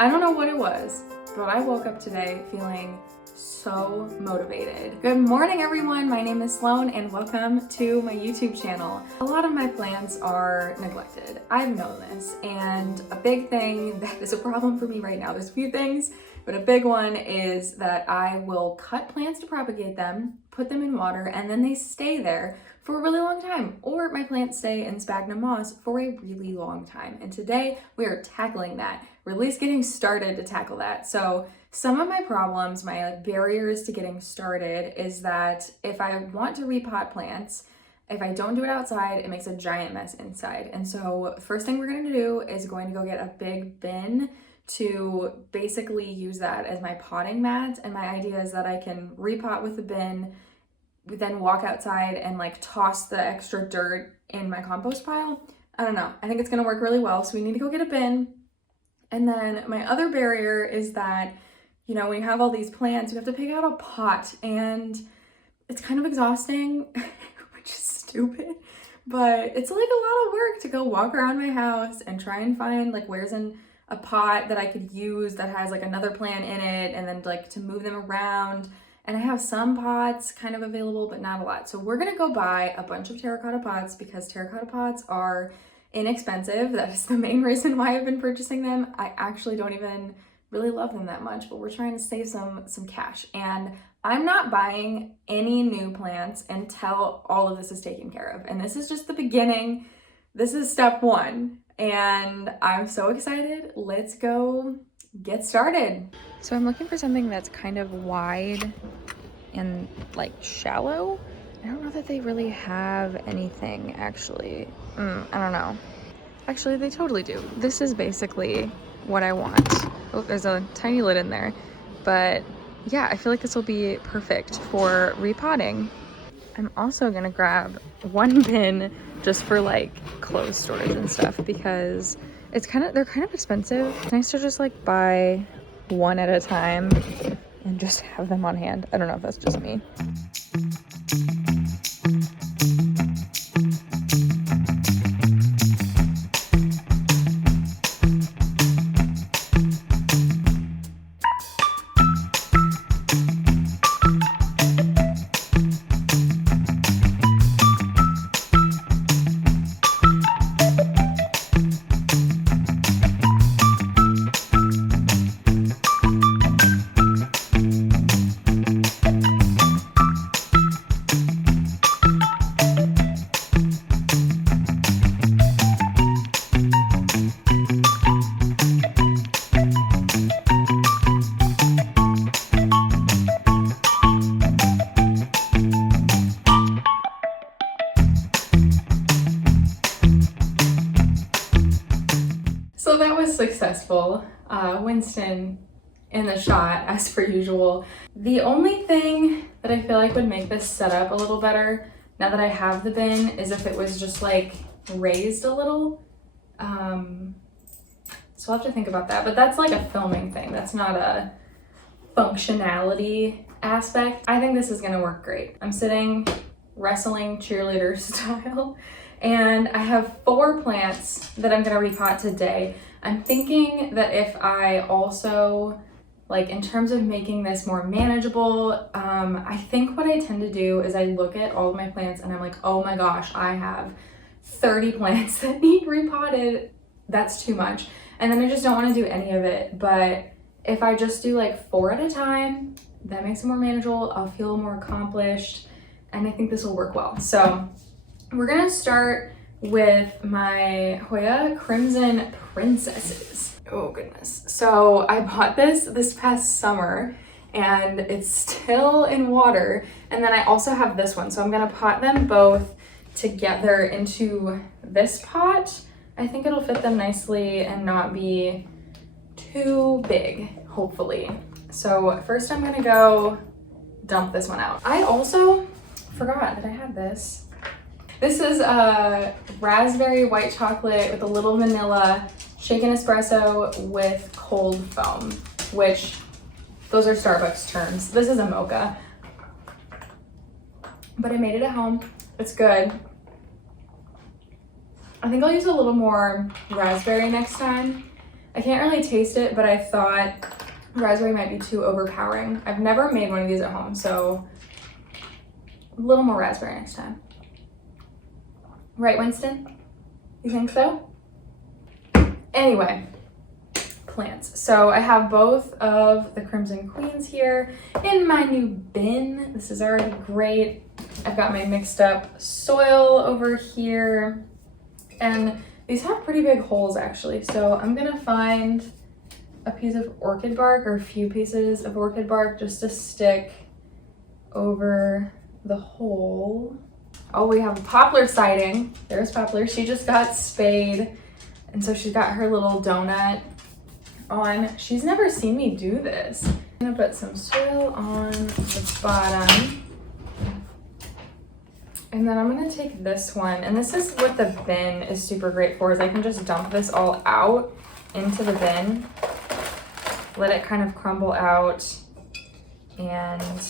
I don't know what it was, but I woke up today feeling so motivated. Good morning, everyone. My name is Sloan and welcome to my YouTube channel. A lot of my plants are neglected. I've known this, and a big thing that is a problem for me right now, there's a few things, but a big one is that I will cut plants to propagate them, put them in water, and then they stay there for a really long time, or my plants stay in sphagnum moss for a really long time. And today we are tackling that. We're at least getting started to tackle that. So some of my problems, my barriers to getting started is that if I want to repot plants, if I don't do it outside, it makes a giant mess inside. And so first thing we're gonna do is going to go get a big bin to basically use that as my potting mat. And my idea is that I can repot with the bin, then walk outside and like toss the extra dirt in my compost pile. I don't know. I think it's gonna work really well. So we need to go get a bin. And then my other barrier is that, you know, when you have all these plants, you have to pick out a pot, and it's kind of exhausting, which is stupid, but it's like a lot of work to go walk around my house and try and find like where's a pot that I could use that has like another plant in it, and then like to move them around. And I have some pots kind of available, but not a lot. So we're gonna go buy a bunch of terracotta pots because terracotta pots are inexpensive. That is the main reason why I've been purchasing them. I actually don't even really love them that much, but we're trying to save some cash. And I'm not buying any new plants until all of this is taken care of. And this is just the beginning. This is step one. And I'm so excited. Let's go get started. So I'm looking for something that's kind of wide and like shallow. I don't know that they really have anything actually. I don't know. Actually, they totally do. This is basically what I want. Oh, there's a tiny lid in there. But yeah, I feel like this will be perfect for repotting. I'm also gonna grab one bin just for like clothes storage and stuff because they're kind of expensive. It's nice to just like buy one at a time and just have them on hand. I don't know if that's just me. So that was successful. Winston in the shot as per usual. The only thing that I feel like would make this setup a little better now that I have the bin is if it was just like raised a little. So I'll have to think about that, but that's like a filming thing. That's not a functionality aspect. I think this is gonna work great. I'm sitting wrestling cheerleader style. And I have 4 plants that I'm gonna repot today. I'm thinking that if I also, like in terms of making this more manageable, I think what I tend to do is I look at all of my plants and I'm like, oh my gosh, I have 30 plants that need repotted. That's too much. And then I just don't wanna do any of it. But if I just do like 4 at a time, that makes it more manageable. I'll feel more accomplished. And I think this will work well. So we're gonna start with my Hoya Crimson Princesses. Oh goodness. So I bought this past summer and it's still in water. And then I also have this one. So I'm gonna pot them both together into this pot. I think it'll fit them nicely and not be too big, hopefully. So first I'm gonna go dump this one out. I also forgot that I had this. This is a raspberry white chocolate with a little vanilla shaken espresso with cold foam, which those are Starbucks terms. This is a mocha, but I made it at home. It's good. I think I'll use a little more raspberry next time. I can't really taste it, but I thought raspberry might be too overpowering. I've never made one of these at home, so a little more raspberry next time. Right, Winston? You think so? Anyway, plants. So I have both of the Crimson Queens here in my new bin. This is already great. I've got my mixed up soil over here, and these have pretty big holes actually. So I'm gonna find a piece of orchid bark or a few pieces of orchid bark just to stick over the hole. Oh, we have a poplar sighting. There's Poplar. She just got spayed, and so she's got her little donut on. She's never seen me do this. I'm gonna put some soil on the bottom. And then I'm gonna take this one, and this is what the bin is super great for, is I can just dump this all out into the bin, let it kind of crumble out, and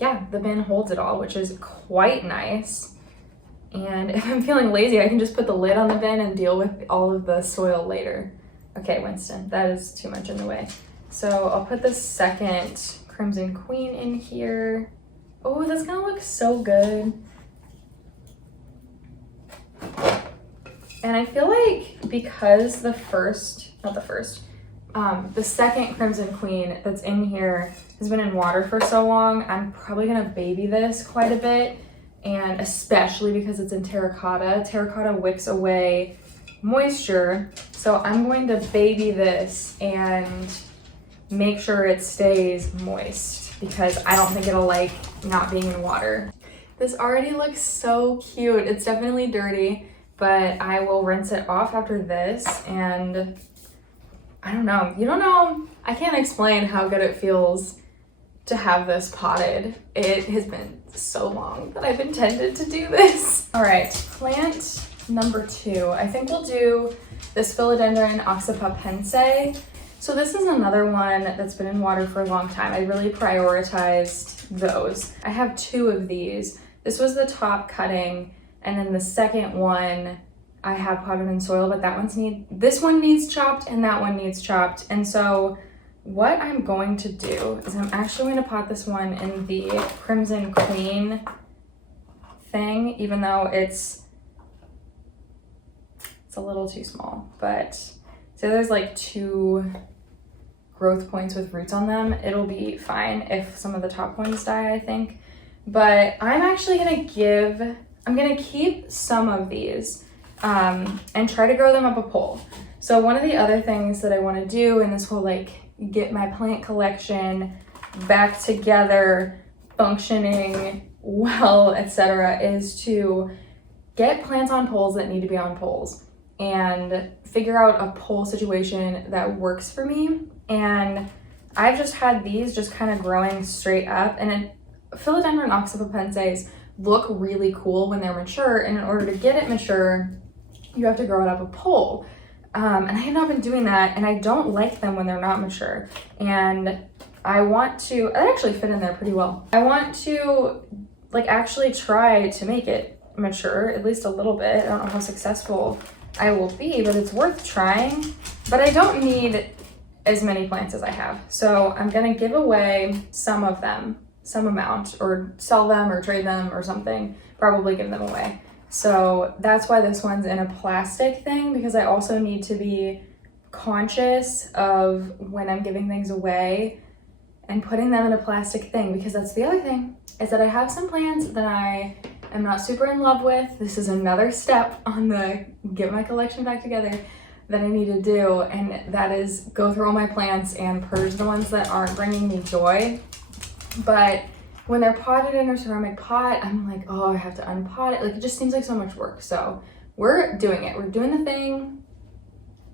yeah, the bin holds it all, which is quite nice. And if I'm feeling lazy, I can just put the lid on the bin and deal with all of the soil later. Okay, Winston, that is too much in the way. So I'll put the second Crimson Queen in here. Oh, that's gonna look so good. And I feel like because the second Crimson Queen that's in here has been in water for so long, I'm probably gonna baby this quite a bit. And especially because it's in terracotta. Terracotta wicks away moisture. So I'm going to baby this and make sure it stays moist, because I don't think it'll like not being in water. This already looks so cute. It's definitely dirty, but I will rinse it off after this. And I don't know, I can't explain how good it feels to have this potted. It has been so long that I've intended to do this. All right, plant number 2. I think we'll do this Philodendron oxypapense. So this is another one that's been in water for a long time. I really prioritized those. I have 2 of these. This was the top cutting, and then the second one I have potted in soil, but this one needs chopped and that one needs chopped. And so what I'm going to do is I'm actually going to pot this one in the Crimson Queen thing, even though it's a little too small. But so there's like 2 growth points with roots on them. It'll be fine if some of the top ones die, I think. But I'm actually I'm gonna keep some of these and try to grow them up a pole. So one of the other things that I want to do in this whole like get my plant collection back together, functioning well, etc., is to get plants on poles that need to be on poles and figure out a pole situation that works for me. And I've just had these just kind of growing straight up, and Philodendron oxypapenses look really cool when they're mature, and in order to get it mature, you have to grow it up a pole. And I have not been doing that, and I don't like them when they're not mature. And I want to, they actually fit in there pretty well. I want to like actually try to make it mature at least a little bit. I don't know how successful I will be, but it's worth trying. But I don't need as many plants as I have. So I'm gonna give away some of them, some amount, or sell them or trade them or something, probably give them away. So that's why this one's in a plastic thing, because I also need to be conscious of when I'm giving things away and putting them in a plastic thing, because that's the other thing, is that I have some plants that I am not super in love with. This is another step on the get my collection back together that I need to do, and that is go through all my plants and purge the ones that aren't bringing me joy. But when they're potted in a ceramic pot, I'm like, oh, I have to unpot it. Like, it just seems like so much work. So we're doing it. We're doing the thing,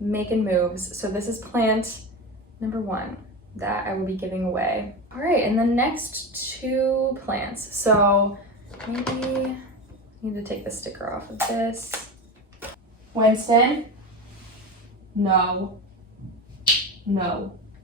making moves. So this is plant number 1 that I will be giving away. All right, and the next 2 plants. So maybe I need to take the sticker off of this. Winston, no.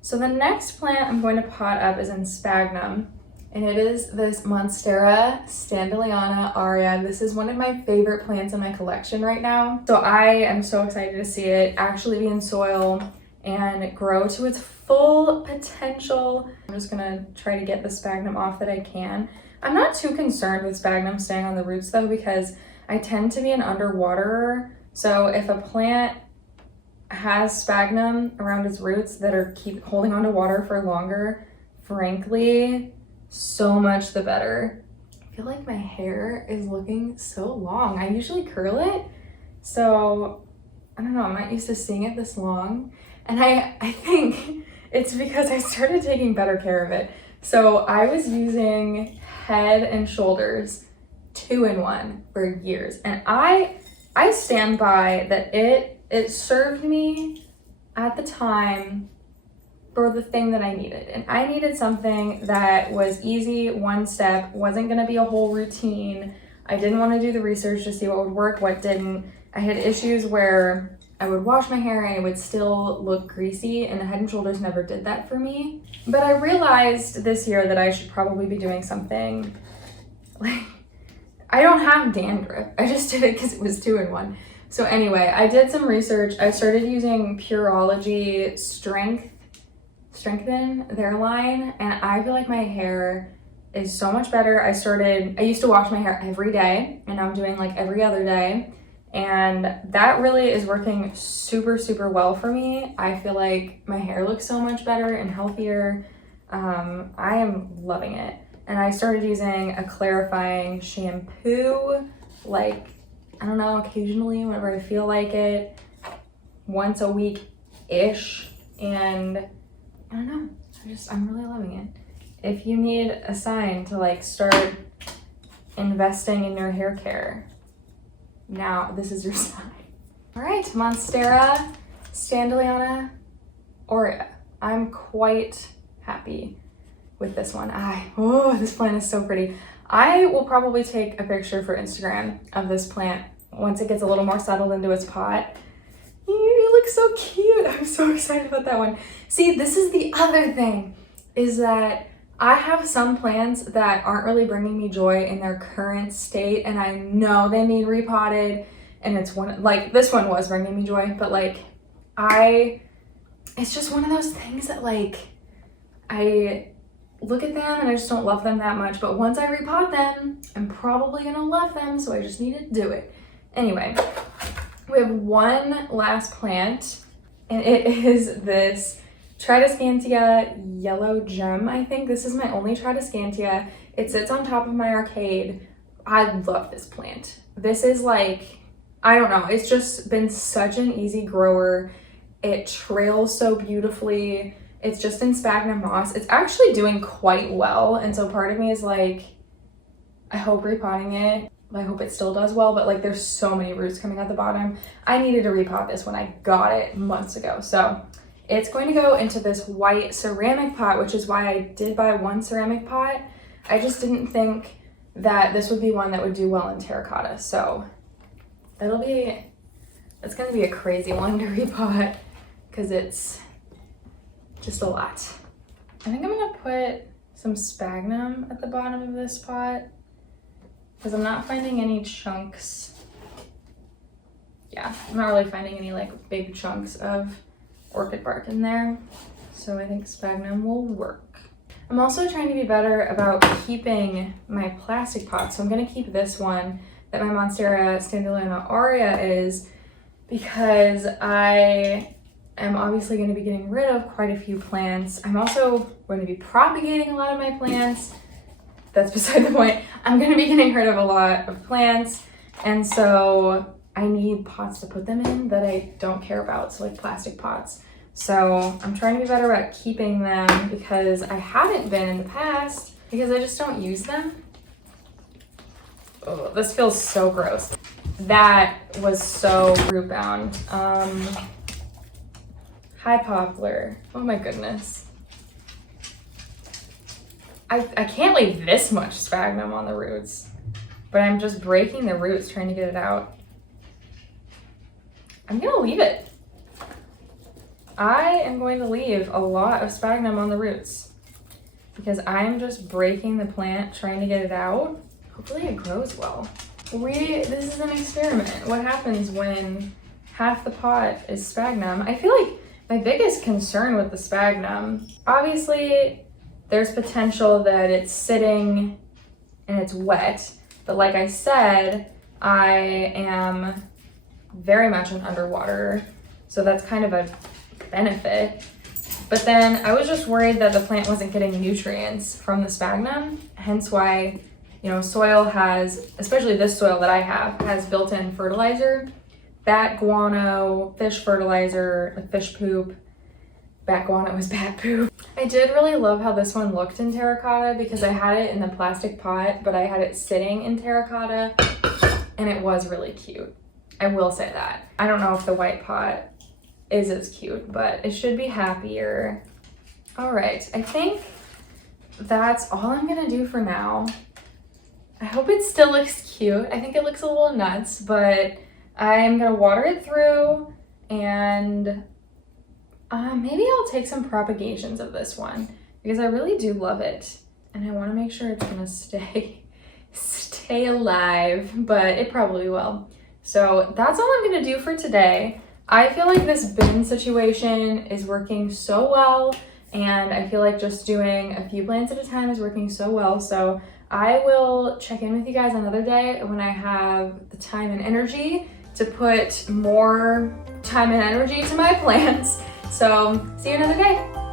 So the next plant I'm going to pot up is in sphagnum. and it is this Monstera Standeliana aurea. This is one of my favorite plants in my collection right now. So I am so excited to see it actually be in soil and grow to its full potential. I'm just gonna try to get the sphagnum off that I can. I'm not too concerned with sphagnum staying on the roots though, because I tend to be an underwaterer. So if a plant has sphagnum around its roots that are keep holding onto water for longer, frankly, so much the better. I feel like my hair is looking so long. I usually curl it, so I don't know, I'm not used to seeing it this long. And I think it's because I started taking better care of it. So I was using Head and Shoulders 2-in-1 for years, and I stand by that it served me at the time for the thing that I needed. And I needed something that was easy, one step, wasn't gonna be a whole routine. I didn't want to do the research to see what would work, what didn't. I had issues where I would wash my hair and it would still look greasy, and the Head and Shoulders never did that for me. But I realized this year that I should probably be doing something like, I don't have dandruff. I just did it because it was 2-in-1. So anyway, I did some research. I started using Pureology Strengthen, their line, and I feel like my hair is so much better. I used to wash my hair every day, and I'm doing like every other day. And that really is working super, super well for me. I feel like my hair looks so much better and healthier. I am loving it. And I started using a clarifying shampoo, like, I don't know, occasionally whenever I feel like it, once a week-ish. And I don't know, I'm really loving it. If you need a sign to like start investing in your hair care, now this is your sign. All right, Monstera Standeliana aurea. I'm quite happy with this one. This plant is so pretty. I will probably take a picture for Instagram of this plant once it gets a little more settled into its pot. You look so cute. I'm so excited about that one. See, this is the other thing, is that I have some plants that aren't really bringing me joy in their current state, and I know they need repotted, and it's one, like this one was bringing me joy, but like it's just one of those things that like, I look at them and I just don't love them that much, but once I repot them, I'm probably gonna love them, so I just need to do it. Anyway, we have one last plant, and it is this Tridescantia Yellow Gem, I think. This is my only Tridescantia. It sits on top of my arcade. I love this plant. This is like, I don't know, it's just been such an easy grower. It trails so beautifully. It's just in sphagnum moss. It's actually doing quite well, and so part of me is like, I hope repotting it, I hope it still does well, but like there's so many roots coming out the bottom. I needed to repot this when I got it months ago. So it's going to go into this white ceramic pot, which is why I did buy one ceramic pot. I just didn't think that this would be one that would do well in terracotta. So it's gonna be a crazy one to repot because it's just a lot. I think I'm gonna put some sphagnum at the bottom of this pot because I'm not finding any chunks. Yeah, I'm not really finding any like big chunks of orchid bark in there. So I think sphagnum will work. I'm also trying to be better about keeping my plastic pots. So I'm gonna keep this one that my Monstera Standeliana aurea is, because I am obviously going to be getting rid of quite a few plants. I'm also going to be propagating a lot of my plants. That's beside the point. I'm going to be getting rid of a lot of plants, and so I need pots to put them in that I don't care about, so like plastic pots. So I'm trying to be better about keeping them because I haven't been in the past because I just don't use them. Oh, this feels so gross. That was so root bound. High poplar. Oh my goodness. I can't leave this much sphagnum on the roots, but I'm just breaking the roots trying to get it out. I'm gonna leave it. I am going to leave a lot of sphagnum on the roots because I'm just breaking the plant trying to get it out. Hopefully it grows well. This is an experiment. What happens when half the pot is sphagnum? I feel like my biggest concern with the sphagnum, obviously there's potential that it's sitting and it's wet, but like I said, I am very much an underwater, so that's kind of a benefit. But then I was just worried that the plant wasn't getting nutrients from the sphagnum, hence why, you know, soil has, especially this soil that I have, has built-in fertilizer, bat guano, fish fertilizer, like fish poop. Bat guano was bat poop. I did really love how this one looked in terracotta because I had it in the plastic pot, but I had it sitting in terracotta and it was really cute. I will say that. I don't know if the white pot is as cute, but it should be happier. All right, I think that's all I'm gonna do for now. I hope it still looks cute. I think it looks a little nuts, but I'm gonna water it through and maybe I'll take some propagations of this one because I really do love it and I wanna make sure it's gonna stay alive, but it probably will. So that's all I'm gonna do for today. I feel like this bin situation is working so well and I feel like just doing a few plants at a time is working so well. So I will check in with you guys another day when I have the time and energy to put more time and energy to my plants. So see you another day.